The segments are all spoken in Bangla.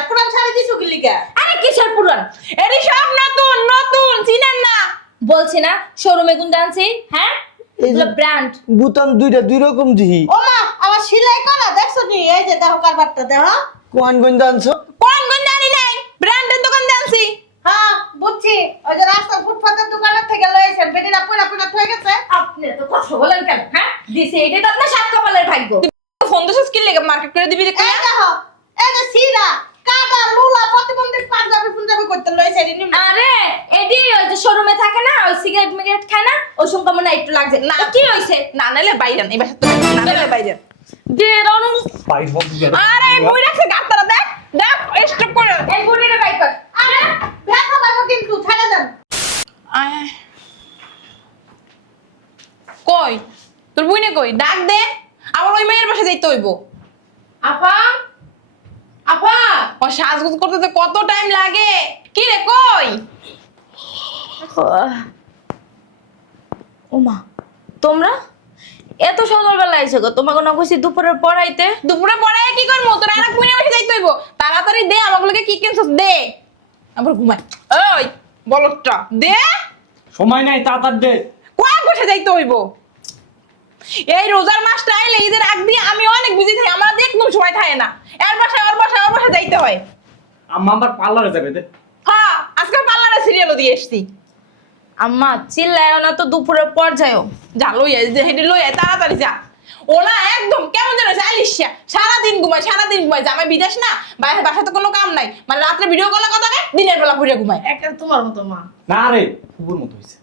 আর পুরান শাড়ি দিছো কি লিগা? আরে কিসের পুরান? এরি সব নতুন নতুন চিনেন না? বলছি না শোরুমে গুন আনছি, হ্যাঁ এই যে এগুলো ব্র্যান্ড। বুতাম দুইটা দুই রকম দিহি ও মা আমার সেলাই করা দেখছো নি? এই যে দেখো কারবারটা দেখো। কোন গন্ধ আনছো? কোন গন্ডানি নাই ব্র্যান্ডের দোকান দেনছি। হ্যাঁ বুঝছি, ওই যে রাস্তার ফুটপাতের দোকানের থেকে লয়েছেন বেটিরা পুরা পুরা হয়ে গেছে। আপনি তো কথা বলেন কেন? হ্যাঁ দিছে এটাই তো আপনার সাত কপালের ভাগ্য। ফোন তো স্কিল লেগে মার্কেট করে দিবি দেখো। এই দেখো এই যে সিরা কাদা লুলা প্রতিবন্ধী পাঞ্জাবি করতে লয়েছে নি। আরে এডি ওই যে শোরুমে থাকে না, ওই সিগারেট মিগারেট খায় না, ওই সঙ্গে মনে হয় একটু লাগছে না। কি হইছে? না নালে বাইরে এই বাসা তো না নালে বাইরে। দে রনু। বাইর হব আরে মুই রাখছে গাতরা দেখ দেখ স্টপ করে। এই বুড়িটা বাইক কর। আরে ব্যথা লাগো কিন্তু ছেড়ে দেন। আয় কই তোর বুইনে কই ডাক দে, আবার ওই মেয়ের বাসা যাইতে হইব। আপা আপা ও সাজগুজ করতে তো কত টাইম লাগে। কি রে কই? ওমা তোমরা এত সকালবেলা আইছো গো? তোমাকে না কইছি দুপুরের পড়াইতে। দুপুরে পড়ে কি করবো? তোর আরেক বুইনে বাসা যাইতে হইব। তাড়াতাড়ি দে আমাগুলোকে কি কিনছস দে। আবার ঘুমাই। ওই বলটটা দে। সময় নাই তাড়াতাড়ি দে। কয় বসে যাইতে হইব? এই রোজার মাসটা আইলে ঈদের আগ দিয়ে আমি অনেক বিজি থাকি, আমার একদম সময় থাকে না। এর বাসায় ওর বাসায় ওর বাসায় যাইতে হয়। আম্মা আমার পার্লারে যাবে দে। হ্যাঁ আজকে পার্লারে সিরিয়ালও দিয়ে এসছি। আম্মা চিল্লায়ও না তো, দুপুরের পর যাও। যা লই আয় যে হেডি লই আয় তাড়াতাড়ি যা। ওলা একদম কেমন যেন চাইলিশা সারাদিন ঘুমায় জামাই বিদেশ না, বাইরে বাসায় তো কোনো কাম নাই, মানে রাত্রে ভিডিও কলে কথা কয়, দিনের বেলা ঘুরে ঘুমায়। একটা তোমার মতো মা। না রে কুকুর মতো হইছে।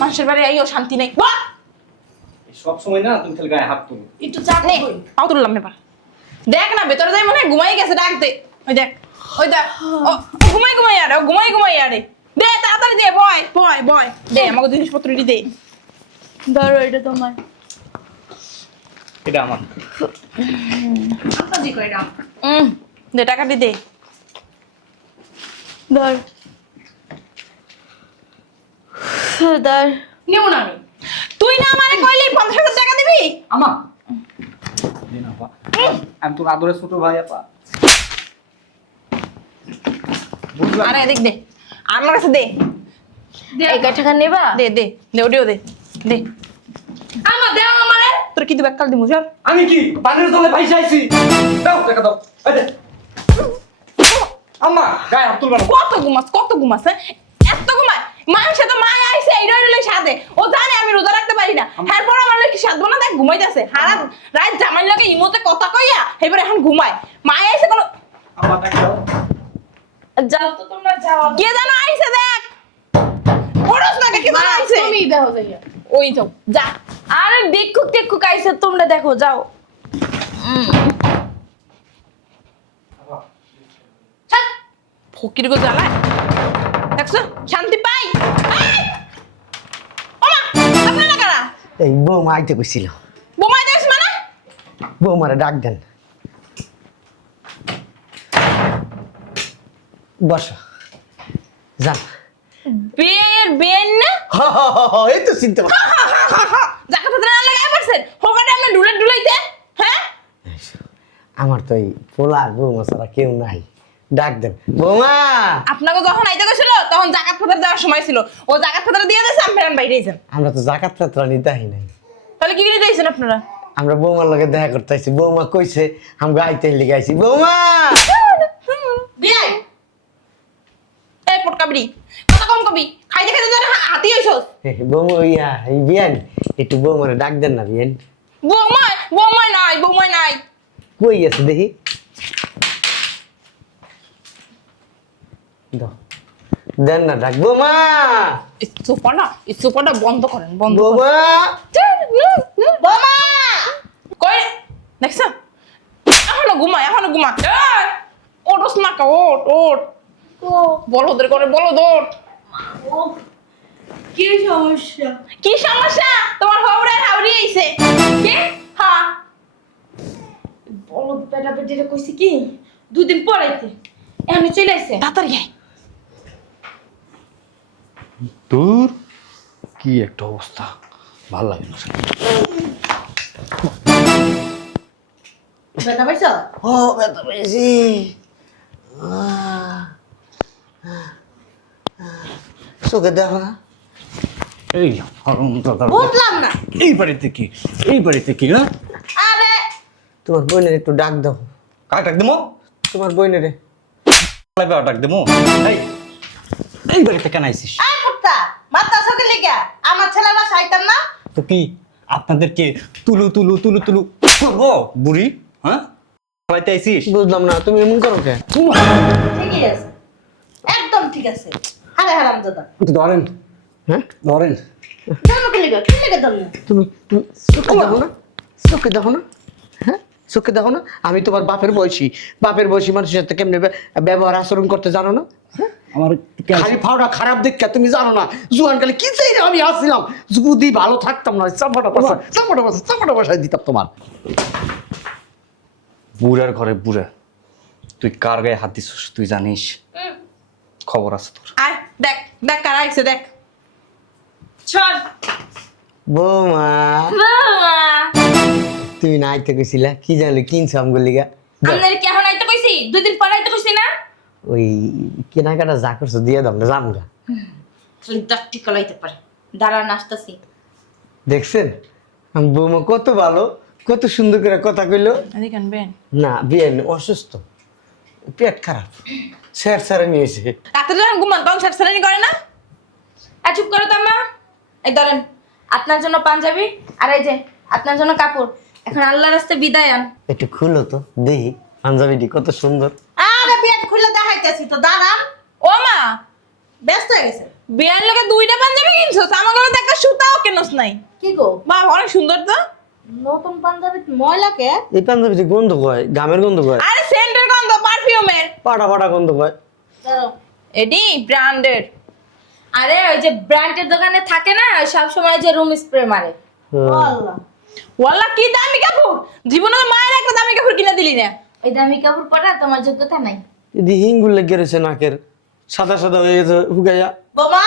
মানুষের বাড়ি আইও শান্তি নাই। বাহ! সব সময় না তুমি খালি গায়ে হাত তুলো। একটু চাপ নে, কই। পাও তুললাম এবার। দেখ না ভেতরে যাই মনে হয় ঘুমাই গেছে, ডাক দে। ওই দেখ ও ঘুমাই আরে ও ঘুমাই আরে। দে তাড়াতাড়ি দে, বয় দে আমাকে জিনিসপত্র দে। ধরো এটা তোমার। এটা আমার। আপাজি কইরা। দে টাকাটি দে। ধর ধর নেব না আমি। তুই না আমারে কইলি 50,000 টাকা দিবি। আমা দে না আপা। আমি তোর আদরের ছোট ভাই আপা। বুঝলা? আরে এদিক দে, আমার কাছে দে। এই টাকা নেবা? দে দে দে ওডিও দে দে। আমার দেও আমারে। তোর কি দিবে কাল দিমু চল। আমি কি পানির তলে ভাইসা আইছি? দাও টাকা দাও। এই দে। আম্মা গায়ে হাত তুলবা না। কত ঘুমাস হ্যাঁ? এত ঘুমায় মানুষ তো মা আইছে এই রইল সাথে, ও জানে আমি রোজা রাখতে পারি না, এরপর আমার কি সাধবো না, দেখ ঘুমাইতেছে হারা রাত জামাই লাগে ইমোতে কথা কইয়া এবার এখন ঘুমায়। মা আইছে কোন আম্মা টাকা দাও। যাও তো তোমরা যাও। কে জানো আইছে দেখ, পড়স না কে জানো আইছে। তুমি দেখো যাইয়া। ওই তো যা। আরে দেখুক দেখুক আইছে, তোমরা দেখো যাও। ছাড়, ফকির গো জ্বালায় দেখছো শান্তি পাই। এই! ওমা আপনারা কারা? এই বৌমা আইতে কইছিল, বোমাই দেখছ মানে? বৌমারে ডাক দেন। বসো যান। বেন না এই তো চিনতে পার যাকে তো না লাগাই পারছেন হোগাটা আমি ডুলাইতে। হ্যাঁ আমার তো এই পোলার বৌমা ছাড়া কেউ নাই, ডাক দেন বৌমা। আপনাকে যখন আইতে গেছিল তখন জাকাত ফেতার দেওয়ার সময় ছিল, ও জাকাত ফেতার দিয়ে দিয়েছে আমি ফেরান বাইরে যান। আমরা তো জাকাত ফেতরা নিতে আহি নাই, তাহলে কি কিনে দিয়েছেন আপনারা? আমরা বৌমার লগে দেখা করতে আইছি, বৌমা কইছে আমরা আইতে লিগে আইছি। বৌমা বিয়াই এই পটকাবড়ি কথা কম কবি, খাইতে খাইতে তোর হাতি হইছস। বৌমা ইয়া এই বিয়ান একটু বৌমারে ডাক দেন না বিয়ান। বৌমাই নাই কই আছে দেখি দাও দেন না ডাক। বৌমা ইচ্ছুপটা বন্ধ করেন বন্ধ করেন। বৌমা বোমা কই দেখছ এখনো ঘুমায় এই, ওঠস না কা ওঠ বলদের করে বলদ ওঠ। কি সমস্যা? কি সমস্যা? তোমার হৌরার হাওড়ি আইছে। কে? হ্যাঁ বলদ বেটা বেটিরে কইছি কি দুদিন পরাইতে, এখন চলে আইছে। তাড়াতাড়ি আয়। তোর কি একটা অবস্থা, ভাল লাগে না। ব্যথা পাইছো? ও ব্যথা পেয়েছি। চোখে দেখো না? এই হারামজাদা। বুঝলাম না। এই বাড়িতে কি? এই বাড়িতে কি না? আরে তোমার বোনের একটু ডাক দাও। কাক ডাক দেবো? তোমার বোনের ডাক দেবো? এই এই বাড়িতে কেন আইছিস? আয় কুত্তা, মাথা সকে লিগা। আমার ছেলেরা শয়তান না? তো কি আপনাদেরকে তুলু তুলু তুলু তুলু করবো বুড়ি? হ্যাঁ খাইতে আইছিস? বুঝলাম না, তুমি এমন করো কে? ঠিকই আছে। একদম ঠিক আছে। আরে হারামজাদা। একটু ধরেন, হ্যাঁ ধরেন। জানো কি লিগা? কি লিগা দাও না? তুমি তুমি চোখে দেখো না? চোখে দেখো না? হ্যাঁ চোখে দেখো না? আমি তোমার বাপের বয়সী মানুষের সাথে কেমনে ব্যবহার আচরণ করতে জানো না? আমার খালি ফাওড়া খারাপ দেখে তুমি জানো না? জুয়ান কালে কি চাই আমি আসছিলাম, যদি ভালো থাকতাম না চামড়া বসায় দিতাম তোমার। বুড়ার ঘরে বুড়া, তুই কার গায়ে হাত দিছিস তুই জানিস? খবর আছে তোর। আয় দেখ দেখ কারা আইছে দেখ। চল বৌমা বাবা, তুমি না আইতে কইছিলা কি জানলে কিনছো আমগুলো লিগা? আপনার কি এখন আইতে কইছি? 2 দিন পর আইতে কইছি না? ওই কেনাকাটা যা করছো দিয়ে দাও না জামগা। খালি দাঁতটি কলাইতে পারে। দাঁড়ান আসতেছি। দেখছেন আমার বৌমা কত ভালো, কত সুন্দর করে কথা কইলো। এদিকে বেন না বিয়েন অসুস্থ, পেট খারাপ, স্যার নিয়েছে। রাতে যখন ঘুমান তখন সারসারানি করে না? চুপ করো তো আম্মা। এই ধরেন আপনার জন্য পাঞ্জাবি, আর এই যে আপনার জন্য কাপড়। এখন আল্লাহর রাস্তায় বিদায় আন। একটু খুলো তো দেখি পাঞ্জাবিটি কত সুন্দর। আরে পেট খুলে দেখাইতেছি তো, দাঁড়ান। ও মা, ব্যস্ত হয়ে গেছে। বিয়ার লোকে 2টা পাঞ্জাবি কিনছস, আমার গলাতে একটা সুতাও কেনস নাই। কি গো? মা অনেক সুন্দর তো। নতুন পাঞ্জাবি ময়লাকে? এই পাঞ্জাবিটি গন্ধ কয়, গামের গন্ধ কয়, আরে সেন্টের গন্ধ, পারফিউমের। পাটা পাটা গন্ধ কয়। দাঁড়াও। এডি ব্র্যান্ডের। আরে ওই যে ব্র্যান্ডের দোকানে থাকে না, সব সময় যে রুম স্প্রে মারে। আল্লাহ। ওয়াল্লাহ কি দামি কাপড়, জীবনে তো মায়ের একটা দামি কাপড় কিনে দিলি না। ওই দামি কাপড় পরা তোমার যোগ্যতা নাই। যদি হিঙ্গুল লেগে গেছে নাকের, সাদা সাদা হয়ে গেছে হুগাইয়া। বোমা,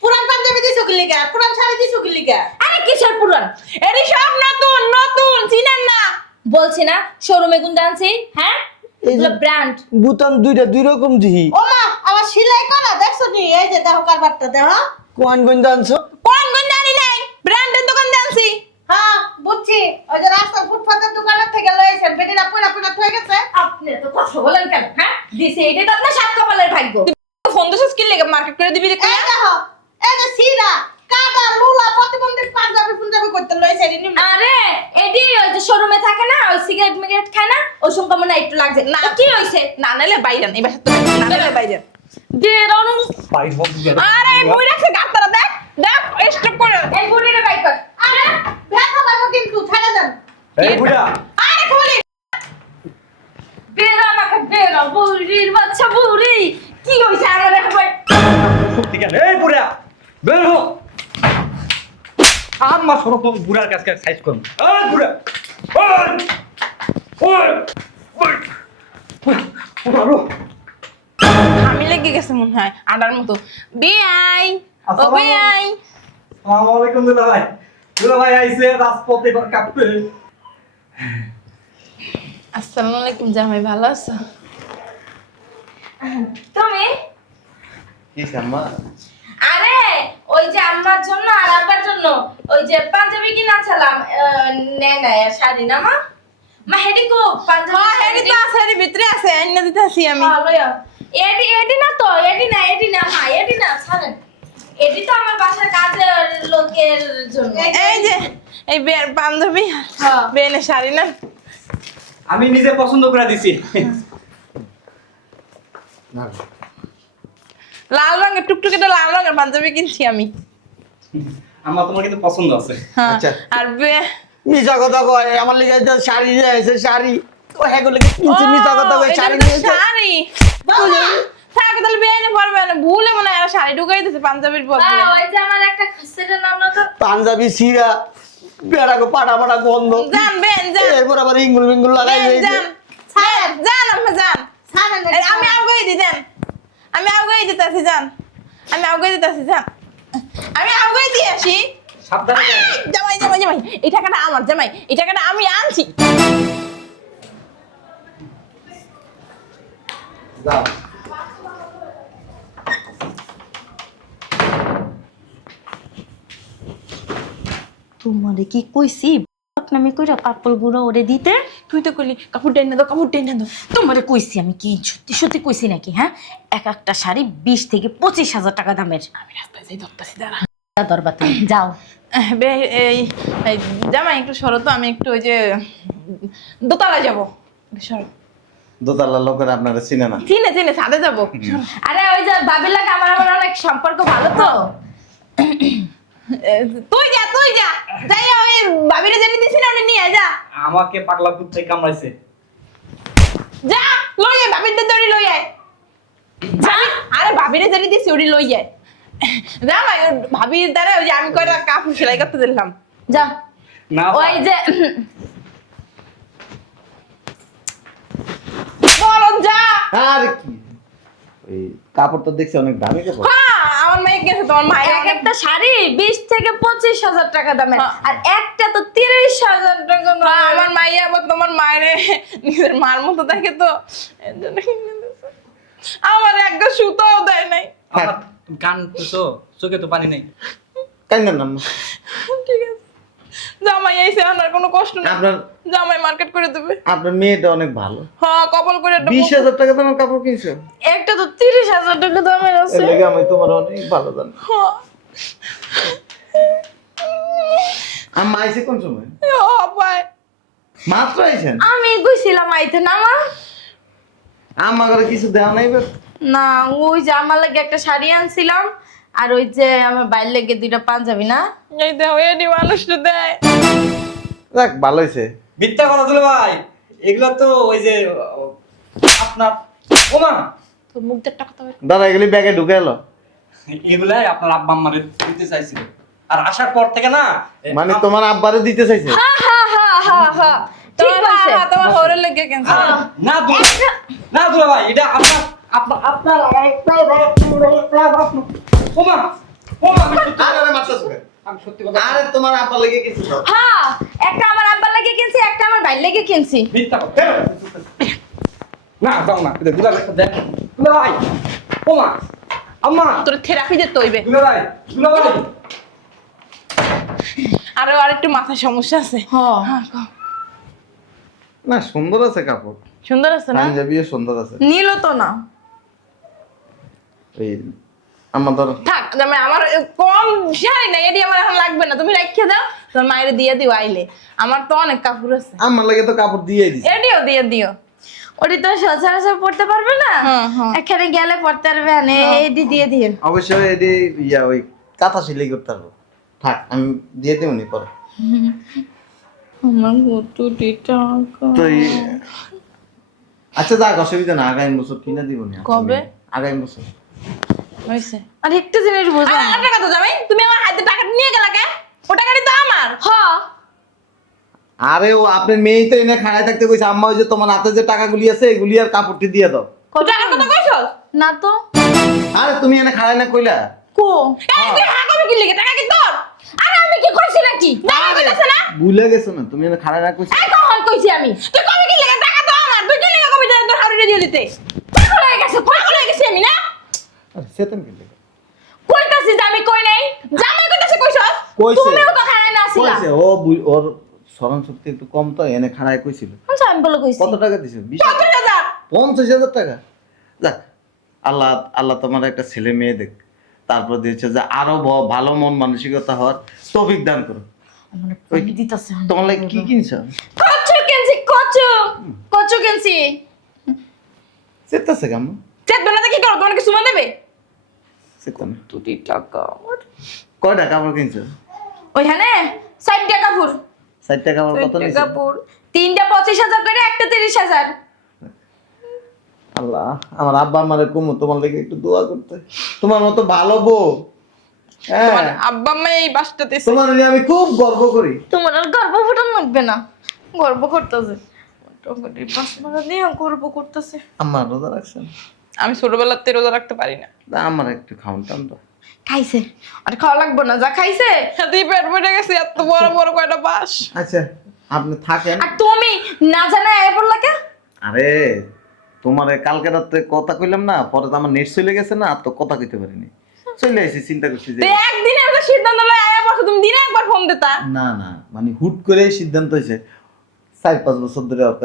পুরান পাঞ্জাবি দিছো কি লিগা? পুরান শাড়ি দিছো কি লিগা? আরে কিসের পুরান? এডি সব নতুন নতুন, চিনেন না? বলছি না শোরুমে গুন আনছি। হ্যাঁ এই যে- এগুলো ব্র্যান্ড। বুতাম দুইটা দুই রকম দিহি। ও মা, আমার সেলাই করা দেখছো নি? এই যে দেখো কারবারটা দেখো। কোন গন্ধ আনছো? কোন গন্ধ আনি নাই, ব্র্যান্ডের দোকান দানছি। হ্যাঁ বুঝছি, ওই যে রাস্তার ফুটপাতের দোকানের থেকে লয়েছেন, বেটিরা পুরা পুরা থয়ে গেছে। আপনি তো কথা বলেন কেন? হ্যাঁ দিছে, এটাই তো আপনার সাত কপালের ভাগ্য। ফোন তো স্কিল লেগে মার্কেট করে দিবি দেখি। এই দেখো, এই যে সিরা কাদা লুলা প্রতিবন্ধী পাঞ্জাবি করতে লয়েছে নি। আরে এডি ওই যে শোরুমে থাকে না, ওই সিগারেট মিগারেট খায় না, ওই সঙ্গে মনে হয় একটু লাগছে না। কি হইছে? না নাইলে বাইরেন, এই বাসা তো না নাইলে বাইরেন। বেরোনো। বাইর হোক আরে বই রাখছে গাছতারা, দেখ দেখ স্টপ করে। এই বুড়িটা বাইক কর। আরে ব্যথা লাগো কিন্তু, ছেড়ে দেন। এই বুড়া আরে খুলি। বেরো আমাকে বেরো, বুড়ির বাচ্চা বুড়ি। কি হইছে আমার এখন? ঠিক আছে এই বুড়া বের হো। আমার সরব বুড়ার কাছে সাইজ করুন। এই বুড়া ওই ওই ওই ওই আমি লেগে গেছে মনে হয় আডার মতো। বিআই ও বিআই। আসসালামু আলাইকুম দুলা ভাই। দুলা ভাই আইছে রাজপথে এবার কাঁপতে। আসসালামু আলাইকুম জামাই, ভালো আছো? তুমি? কি আম্মা? আরে ওই যে আম্মার জন্য আর আব্বার জন্য ওই যে পাঞ্জাবি কিনা ছিলাম। নে না শাড়ি না মা? মা হেডি কো পাঞ্জাবি? হ্যাঁ হেডি তো আছে, হেডি ভিতরে আছে, আইনা দিতেছি আমি। ভালো এডি এডি না তো, এডি না মা, এডি না ছাড়েন। এডি তো আমার বাসার কাজের লোকের জন্য। এই যে এই বের বান্ধবী, হ্যাঁ। বেনে শাড়ি না। আমি নিজে পছন্দ করে দিছি। লাল রঙের টুকটুকিটা লাল রঙের পাঞ্জাবি কিনছি আমি। আমার তোমার কিন্তু পছন্দ আছে। হ্যাঁ আচ্ছা। আর বে মিছা কথা কয়, আমার লিগে যে শাড়ি নিয়ে এসে শাড়ি ও হ্যাঁ গুলো কিনছে, মিছা কথা কয় শাড়ি নিয়ে এসে। শাড়ি থাক তাহলে বেনে পরবে না, ভুলে মনে হয় এরা শাড়ি ঢুকাই দিতেছে পাঞ্জাবির বদলে। ওই যে আমার একটা সেটা নাম না তো। পাঞ্জাবি সিরা বেড়াগো পাটা পাটা গন্ধ। যান বেন যান, এরপর আবার ইঙ্গুল বিঙ্গুল লাগাই বেন দিয়েছে। যান ছাড়েন, যান আপনি যান। ছাড়েন এই, আমি আউগাই দি দেন, আমি আউগাই দিতেছি যান, আমি আউগাই দিতেছি যান, আমি আউগাই দিয়ে আসি। সাবধানে যাও। জামাই জামাই জামাই, এই টাকাটা আমার জামাই, এই টাকাটা আমি আনছি। যাও। তোমারে কি কইছি নামে কইরা কাপড় গুঁড়ো ওরে দিতে? তুই তো কইলি কাপড় টেনে দাও, কাপড় টেনে দাও। তোমারে কইছি আমি কি সত্যি সত্যি কইছি নাকি? হ্যাঁ, এক একটা শাড়ি 20 থেকে 25,000 টাকা দামের। আমি রাস্তায় যাই ধরতাছি, দাঁড়া। দরবার তুমি যাও। এই জামাই একটু সরো তো, আমি একটু ওই যে দোতলায় যাবো। সরো। দোতলার লোকের আপনারা চিনে না। চিনে চিনে ছাদে যাবো। সরো। আরে ওই যে বাবির লাগে আমার আমার অনেক সম্পর্ক ভালো তো। তুই যা যাই, ওই ভাবিরে যেতে দিছি না উনি নিয়ে যা। আমাকে পাগলা কুত্তায় কামড়াইছে। যা লই আয়, ভাবির দড়ি লই আয়। যা, আরে ভাবিরে যেতে দিছি ওরি লই আয়। যা ভাই, ভাবির দ্বারা ওই যে আমি কয়টা কাপড় সেলাই করতে দিলাম। যা না ওই যে বলো যা। আর কি ওই কাপড় তো দেখছি অনেক দামি কাপড়। হ্যাঁ, আমার মেয়ে গেছে, তোমার মায়ের এক একটা শাড়ি 20 থেকে 25,000 টাকা দামের, হ্যাঁ। আর একটা তো 30,000 টাকা দামের। আমার মাইয়া আবার তোমার মায়ের নিজের মার মতো দেখে তো, এর জন্য কিনে দিছে। আমার একটা সুতাও দেয় নাই। আমার গান তো চোখে তো পানি নেই। কাইন্না না ঠিক আছে, জামাই আইসে, আমার কোনো কষ্ট নেই। আপনার জামাই মার্কেট করে দেবে। আপনার মেয়েটা অনেক ভালো। হ্যাঁ, কপাল করে একটা 20,000 টাকা দামের কাপড় কিনছো? একটা তো 30,000 টাকা দামের এর আছে। লেগে আমি তোমার অনেক ভালো জানি। হ্যাঁ। আম্মা আইছে কোন সময়? পায়। মাত্র আইছেন? আমি কইছিলাম আইতে না মা? আম্মা করে কিছু দেওয়া নাই বে? না, ওই যে আমার লাগে একটা শাড়ি আনছিলাম, আর ওই যে আমার বাইরের লাগে দুইটা পাঞ্জাবি না। এই দেখো, এডি মানুষটা দেয়। দেখ ভালো হইছে। মিথ্যা কথা দুলা ভাই, এগুলো তো ওই যে আপনার ওমা, তোর মুখ দিয়ে টাকা তবে। দাদা এগুলি ব্যাগে ঢুকে এলো। এগুলাই আপনার আব্বা আম্মারে দিতে চাইছিল। আর আসার পর থেকে না মানে তোমার আব্বারে দিতে চাইছে? হা হা হা হা হা, ঠিক আছে। তোমার হরের লেগে ক্যান্সেল। না দুলা ভাই, এটা আপনার আপনার ওমা ওমা, আরে মারতেছ কেন? আমি সত্যি কথা আরে তোমার আব্বা লেগে কিছু দাও। হ্যাঁ, একটা আমার আব্বার লাগে কিনছি, একটা আমার বাইরের লাগে কিনছি। মিথ্যা কথা না, দাও না, এটা দুলা ভাই দেখ। দুলা ভাই, ওমা, আম্মা, তোর থেরাপি দিতে হইবে। দুলা ভাই, আরো আরেকটু মাথায় সমস্যা আছে। হ্যাঁ, হ্যাঁ, কও। না সুন্দর আছে কাপড়, সুন্দর আছে না? পাঞ্জাবিও সুন্দর আছে। নিল তো না। এই আমার ধর থাক, জামাই আমার কম শাড়ি নাই, এডি আমার এখন লাগবে না। তুমি রাখিয়ে দাও, তোর মায়ের দিয়ে দিও আইলে। আমার তো অনেক কাপড় আছে, আমার লাগে তো কাপড় দিয়েই দিছে। এডিও দিয়ে দিও। ওটি তো সচরাচর পড়তে পারবে না, হ্যাঁ, হ্যাঁ। এখানে গেলে পড়তে পারবে না। এডি দিয়ে দিন। অবশ্যই এদি ইয়া ওই কাঁথা সেলাই করতে পারবো। থাক আমি দিয়ে দেবনি পরে। আমার কতটি টাকা। তো আচ্ছা যাক, অসুবিধা না, আগামী বছর কিনে দিব না। কবে? আগামী বছর। হইছে। আর একটা জিনিস বুঝো আর একটা কথা জামাই, তুমি আমার হাতে টাকা নিয়ে গেলা কে? ও টাকাটি তো আমার। হ্যাঁ, আরে ও আপনার মেয়েই তো এনে খাড়ায় থাকতে কইছে, আম্মা ওই যে তোমার হাতে যে টাকাগুলি আছে এগুলি আর কাপড়টি দিয়ে দাও। তো টাকার কথা কইছস? না তো। আরে তুমি এনে খাড়ায় না কইলা? কো, এই তুই হ্যাঁ কবে কি লিখে টাকা কি তোর? আরে আমি কি কইছি নাকি? জামাই কইতাছে না? ভুলে গেছো না, তুমি এনে খাড়ায় না কইছো। এই কখন কইছি আমি? তুই কবে কি লিখে টাকা তো আমার। তুই কি লিখে কবে তোর হারিয়ে দিয়ে দিতে? পাগল হয়ে গেছে। পাগল হয়ে গেছি আমি না? আরে সেতেন কি লাগে? কইতাছি যে আমি কই নাই। জামাই কইতাছে কইছস? কইছে তুমিও তো খারাই না আসিলা। কইছে ওর স্মরণ শক্তি একটু কম তো, এনে খাড়ায় কইছিল। আচ্ছা, আমি বলে কইছি। কত টাকা দিছো? 50,000। 50,000 টাকা। যাক, আল্লাহ আল্লাহ তোমার একটা ছেলে মেয়ে দেখ, তারপর দিয়েছে যে আরো ভালো মন মানসিকতা হওয়ার তৌফিক দান করো। আমার পানি দিতাছে। তোমার লাগে কি কিনছো? কচু কিনছি, কচু কিনছি। চেতাছে কেমন? চেত বেলাতে কি করো? তোমার কি সুমা দেবে? চেতান তুই টাকা। কয়টা কাপড় কিনছো? ওইখানে 60 টাকা কাপড়। 60 টাকা কাপড় কত নিছে? কাপড়। তিনটা 25,000 করে, একটা 30,000। আল্লাহ, আমার আব্বা আমারে কমু তোমার লাগে একটু দোয়া করতে। তোমার মতো ভালো বউ, হ্যাঁ, তোমার আব্বা মা এই বাসটাতে তোমার নিয়ে আমি খুব গর্ব করি। তোমার আর গর্ব ফুটান লাগবে না, গর্ব করতেছে। পাঁচমারা দিয়ে গর্ব করতেছে। আমার রোজা রাখছেন? আমি ছোটবেলাতে রোজা রাখতে পারি না। না, আমার একটু খাওয়ান টান তো। খাইছে আর খাওয়া লাগবে না, যা খাইছে। তুই পেট বেড়ে গেছে, এত বড় বড় কয়টা বাস। আচ্ছা আপনি থাকেন। আর তুমি না জানা এ বললা কে? আরে তোমার কালকে রাত্রে কথা কইলাম না, পরে তো আমার নেট চলে গেছে না, আর তো কথা কইতে পারিনি। চলে আইছি, চিন্তা করছি যে তো একদিনে একটা সিদ্ধান্ত লয় আয়া বসে, তুমি দিনে একবার ফোন দিতা। না না, মানে হুট করে সিদ্ধান্ত হয়েছে। 4-5 বছর ধরে ওর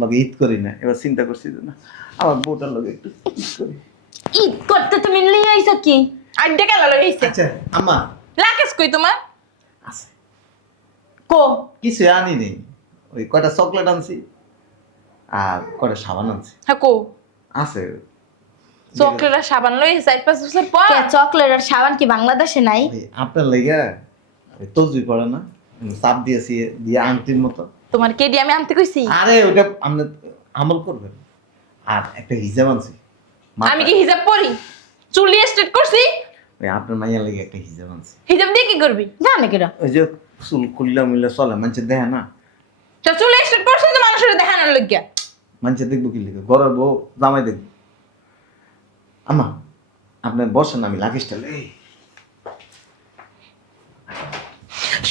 লগে ঈদ করি না, এবার চিন্তা করছি যে না আমার বউটার লগে একটু ঈদ করি। ঈদ করতে তুমি নিয়ে আইছো কি? আড্ডা কেলা লই আইছে। আচ্ছা আম্মা, লাকেশ কই তোমার? আছে কো কিছু আনি নেই, ওই কয়টা চকলেট আনছি আর কয়টা সাবান আনছি, হ্যাঁ কো আছে। চকলেট আর সাবান লই 4-5 বছর পর। কে চকলেট আর সাবান কি বাংলাদেশে নাই? ওই আপনার লেগে তসবি পড়ে না, চাপ দিয়েছি দিয়ে আংটির মতো। তোমার কেডি আমি আনতে কইছি? আরে ওটা আপনি আমল করবেন। আর একটা হিজাব আনছি, আমি কি হিজাব পরি? চুলি স্ট্রেট করছি? ওই আপনার মাইয়া লেগে একটা হিজাব আনছি। হিজাব দিয়ে কি করবি? জানে কিরা? ওই যে চুল কুল্লা মুল্লা চলে, মানুষের দেখে না, তো চুলি স্ট্রেট করছি তো মানুষের দেখানোর লাগিয়া। মানুষের দেখবো কি লিখে, ঘরের বউ জামাই দেখবো। আম্মা আপনি বসেন, আমি লাগেজটা লই।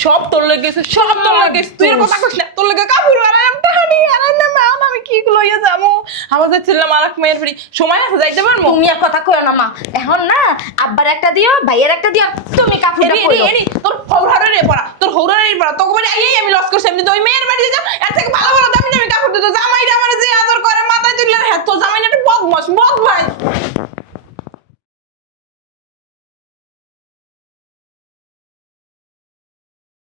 সব তোর লেগেছে, সব তোর লেগেছে। তুই এর কথা কইস না। তোর লেগে কাপড় আরাম টাহানি আরাম না মা, আমি কি লইয়া যামু? আমার যাচ্ছিলাম আরেক মেয়ের বাড়ি। সময় আছে যাইতে পারমু? তুমি আর কথা কইও না মা। এখন না আব্বার একটা দিও, ভাইয়ের একটা দিও, তুমি কাপড়টা এরি পরো। এরি তোর হৌরারে পড়া, তোর হৌরারে পড়া। তোকে বাড়ি আইয়াই আমি লস করছি। এমনি তো ওই মেয়ের বাড়ি যাও, এর থেকে ভালো ভালো দামি দামি কাপড় দিত। জামাইরা আমার